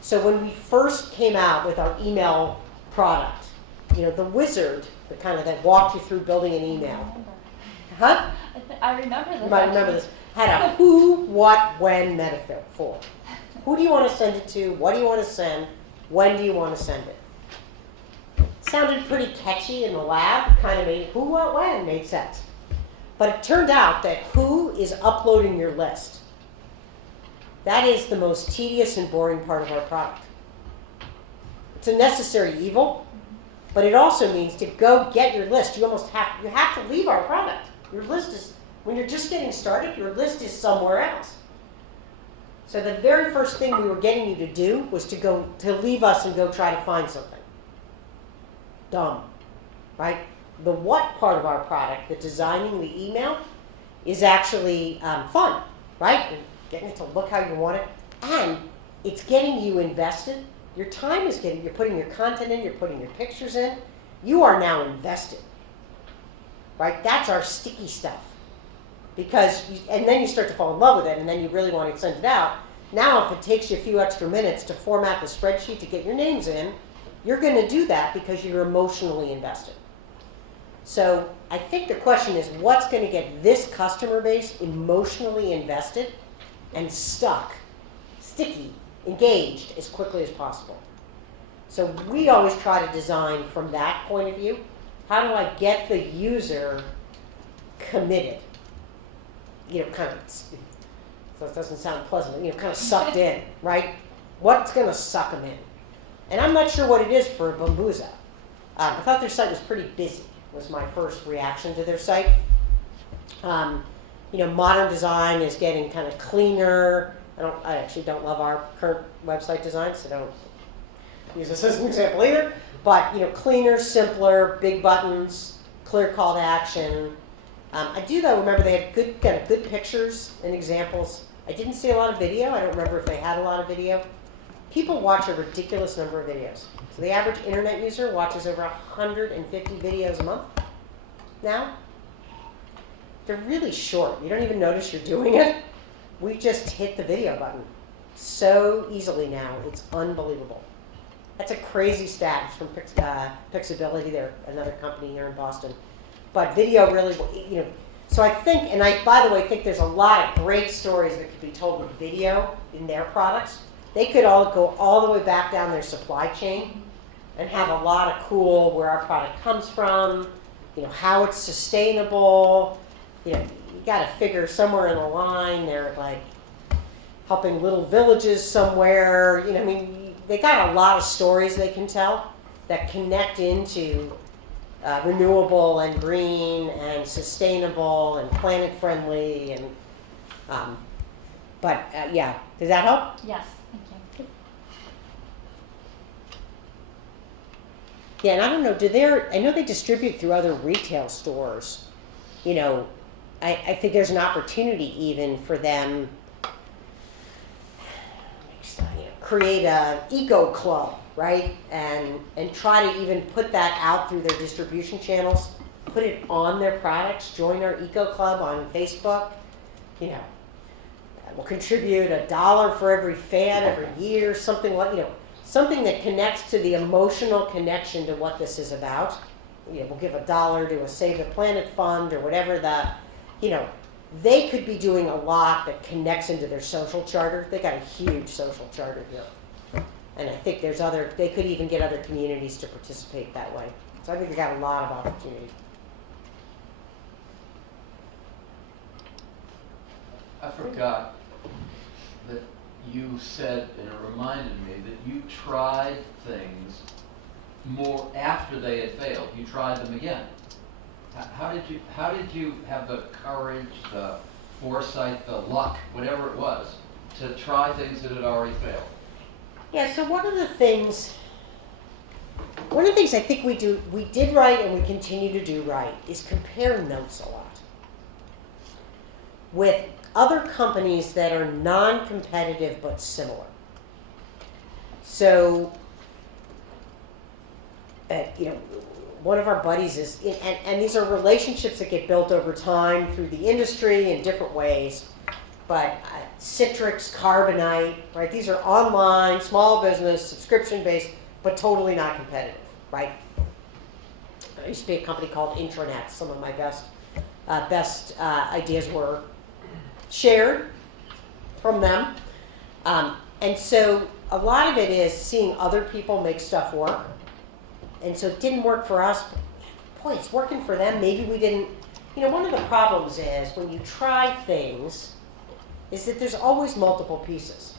So when we first came out with our email product, the wizard, the kind of that walked you through building an email. Huh? I remember this. You might remember this. Had a who, what, when metaphor. Who do you want to send it to? What do you want to send? When do you want to send it? Sounded pretty catchy in the lab. Kind of made who, what, when made sense. But it turned out that who is uploading your list. That is the most tedious and boring part of our product. It's a necessary evil, but it also means to go get your list. You have to leave our product. Your list is, when you're just getting started, your list is somewhere else. So the very first thing we were getting you to do was to leave us and go try to find something. Dumb, right? The what part of our product, the designing the email, is actually fun, right? You're getting it to look how you want it, and it's getting you invested. Your time is you're putting your content in, you're putting your pictures in. You are now invested, right? That's our sticky stuff. And then you start to fall in love with it, and then you really want to send it out. Now, if it takes you a few extra minutes to format the spreadsheet to get your names in, you're going to do that because you're emotionally invested. So I think the question is, what's going to get this customer base emotionally invested and sticky, engaged as quickly as possible? So we always try to design from that point of view. How do I get the user committed? Kind of, so it doesn't sound pleasant, kind of sucked in, right? What's going to suck them in? And I'm not sure what it is for Bambuza. I thought their site was pretty busy, was my first reaction to their site. Modern design is getting kind of cleaner. I actually don't love our current website design, so don't use this as an example either. But, cleaner, simpler, big buttons, clear call to action. I do, though, remember they had good pictures and examples. I didn't see a lot of video. I don't remember if they had a lot of video. People watch a ridiculous number of videos. So the average internet user watches over 150 videos a month now. They're really short. You don't even notice you're doing it. We just hit the video button so easily now. It's unbelievable. That's a crazy stat. It's from Pixability. They're another company here in Boston. But video really, so I think, and I, by the way, think there's a lot of great stories that could be told with video in their products. They could all go all the way back down their supply chain and have a lot of cool where our product comes from, how it's sustainable. You got to figure somewhere in the line they're like helping little villages somewhere. They got a lot of stories they can tell that connect into renewable and green and sustainable and planet friendly and yeah, does that help? Yes, thank you. Yeah, and I don't know, I know they distribute through other retail stores. I think there's an opportunity even for them create a eco club, right? And try to even put that out through their distribution channels, put it on their products, join our eco club on Facebook. We'll contribute $1 for every fan every year, something like, something that connects to the emotional connection to what this is about. We'll give $1 to a Save the Planet fund or whatever they could be doing a lot that connects into their social charter. They got a huge social charter here. And I think they could even get other communities to participate that way. So I think they got a lot of opportunity. I forgot that you said, and it reminded me, that you tried things more after they had failed. You tried them again. How did you have the courage, the foresight, the luck, whatever it was, to try things that had already failed? Yeah, so one of the things I think we did right and we continue to do right is compare notes a lot with other companies that are non-competitive but similar. So, you know, one of our buddies is, and these are relationships that get built over time through the industry in different ways. But Citrix, Carbonite, right? These are online, small business, subscription-based, but totally not competitive, right? I used to be a company called Intranet. Some of my best ideas were shared from them. And so a lot of it is seeing other people make stuff work. And so it didn't work for us, but boy, it's working for them. Maybe we didn't, you know, one of the problems is when you try things is that there's always multiple pieces.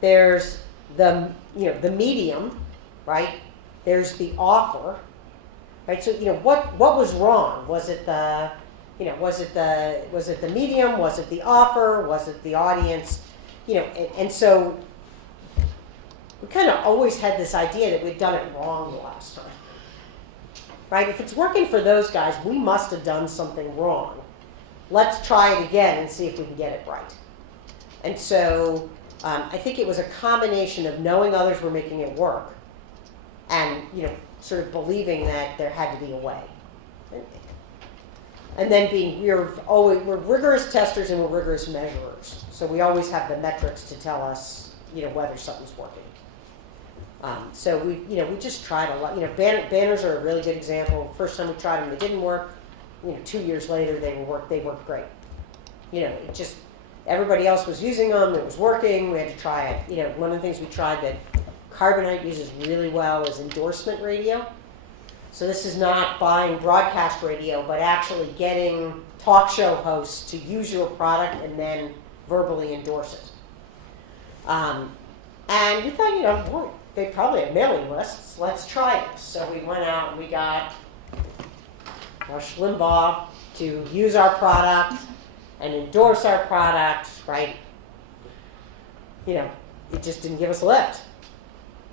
There's the, you know, the medium, right? There's the offer, right? So, you know, what was wrong? Was it the, you know, was it the medium? Was it the offer? Was it the audience? You know, and so we kind of always had this idea that we'd done it wrong the last time, right? If it's working for those guys, we must have done something wrong. Let's try it again and see if we can get it right. And so I think it was a combination of knowing others were making it work and, you know, sort of believing that there had to be a way. And then we're rigorous testers and we're rigorous measurers. So we always have the metrics to tell us, you know, whether something's working. So we just tried a lot. You know, banners are a really good example. First time we tried them, they didn't work. You know, 2 years later, they worked great. You know, it just, everybody else was using them, it was working, we had to try it. You know, one of the things we tried that Carbonite uses really well is endorsement radio. So this is not buying broadcast radio, but actually getting talk show hosts to use your product and then verbally endorse it. And we thought, you know, boy, they probably have mailing lists, let's try this. So we went out and we got Rush Limbaugh to use our product and endorse our product, right? You know, it just didn't give us a lift.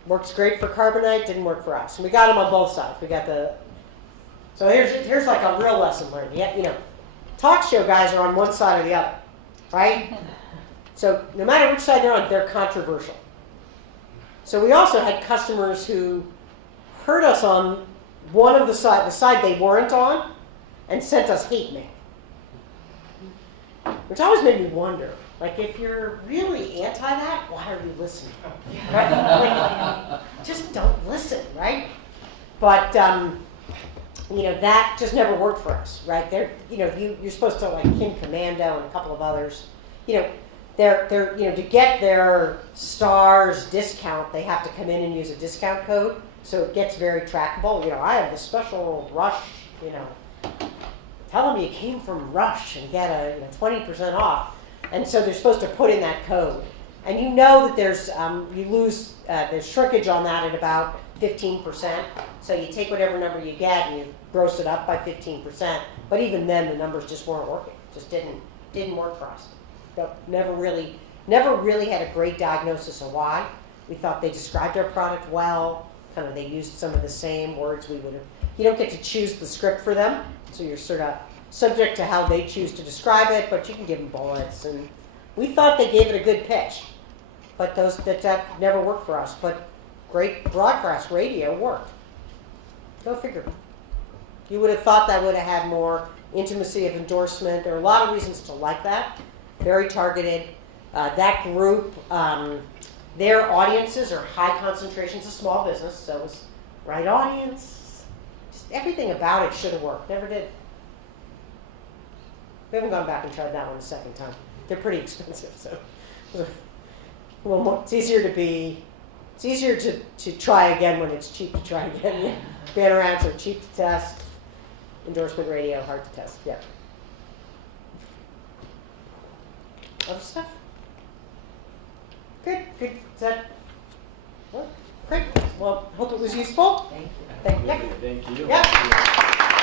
Works great for Carbonite, didn't work for us. And we got them on both sides. We got so here's like a real lesson learned. Yeah, you know, talk show guys are on one side or the other, right? So no matter which side they're on, they're controversial. So we also had customers who heard us on one of the side they weren't on, and sent us hate mail. Which always made me wonder, like, if you're really anti that, why are you listening? Right? Like, just don't listen, right? But you know, that just never worked for us, right? You know, you're supposed to, like Kim Commando and a couple of others, you know, they're you know, to get their stars discount, they have to come in and use a discount code. So it gets very trackable. You know, I have the special Rush, you know, tell them you came from Rush and get a 20% off. And so they're supposed to put in that code. And you know that there's, there's shrinkage on that at about 15%. So you take whatever number you get and you gross it up by 15%. But even then, the numbers just weren't working. Just didn't work for us. Never really had a great diagnosis of why. We thought they described our product well. Kind of, they used some of the same words we would have. You don't get to choose the script for them, so you're sort of subject to how they choose to describe it, but you can give them bullets. And we thought they gave it a good pitch, but that never worked for us. But great broadcast radio worked. Go figure. You would have thought that would have had more intimacy of endorsement. There are a lot of reasons to like that. Very targeted. That group. Their audiences are high concentrations of small business, so it was right audience. Just everything about it should have worked. Never did. We haven't gone back and tried that one a second time. They're pretty expensive, so well, more, it's easier to try again when it's cheap to try again. Banner ads are cheap to test. Endorsement radio, hard to test. Yeah. Other stuff? Good. Is that what? Great. Well, hope it was useful. Thank you. Thank you. Yeah.